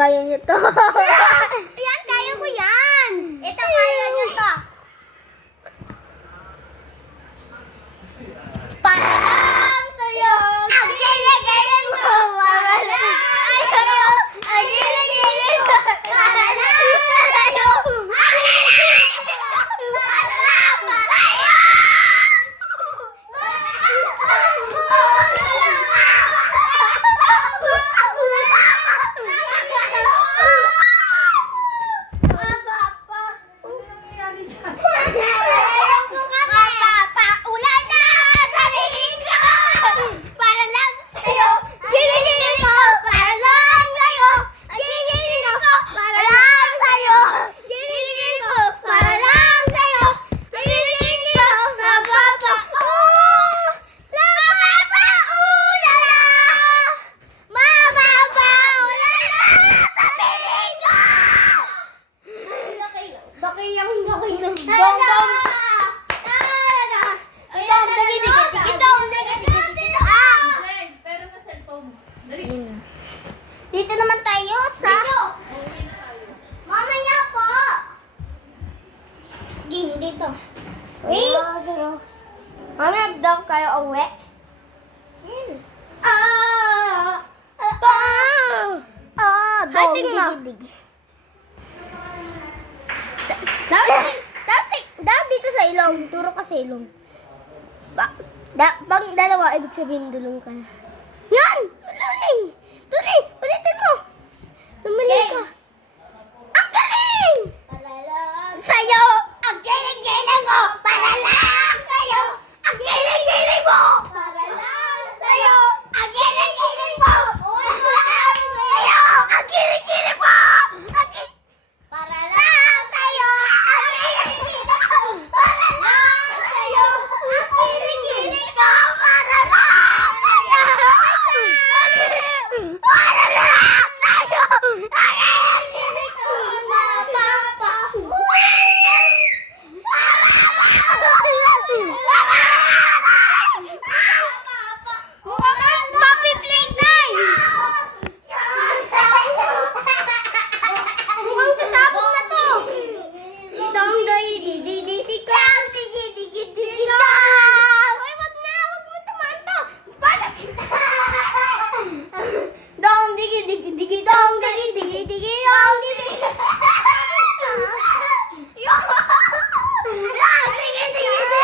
kaya niyo to. Yan, kaya ko yan. Ito, kaya nyo to. Parang sa'yo. Ang giling-giling ko. Para lang sa'yo. Ang giling-giling ko. Para lang sa'yo. Ang giling-giling ko. Para lang sa'yo. Dito naman tayo sa... Mamaya po! Ging, dito. Wait! Mamaya daw kayo uwi. Hating mo. Dapat dito sa ilong. Turo ka sa ilong. Pag dalawa, ibig sabihin dulong ka na. Yan! Tuloy! Tuloy! Ulitin mo! Tumali ka. Ang galing! Para lang sa'yo! Ang giling-giling ko! Para lang sa'yo! Ang giling-giling mo! Para lang sa'yo! Ang giling-giling mo! Para lang sa'yo! Ang giling-giling mo! Para lang sa'yo! Ang giling-giling ko! Para lang sa'yo! Ang giling-giling ko! Para lang sa'yo! Para lang sa'yo! Ang giling-giling ko! Papi-play time! Mukhang sasabog na to! Dongdoy, di-di-di-di ka! Di-di-di-di-di ka! Uy, wag na! Wag mo tamaan to! Balat kita! Dong, digi-digi-digi, dong, digi-digi-digi, dong, digi-digi! Dong, digi-digi-digi!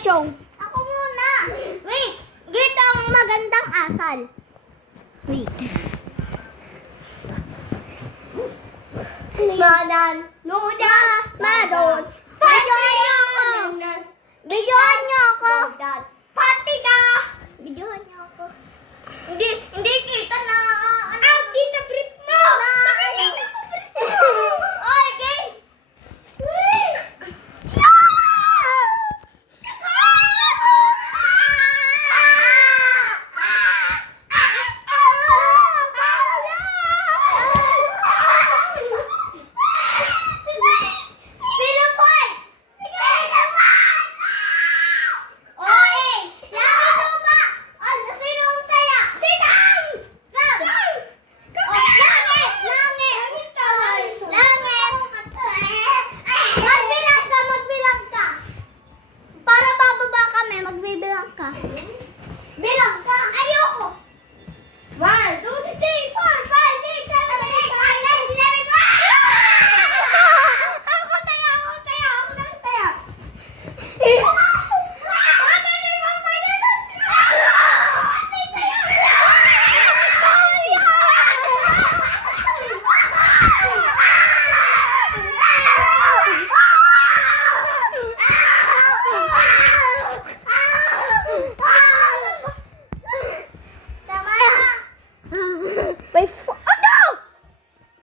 Show. Ako muna. Wait. Dito ang magandang asal. Wait. Manan. Ludan.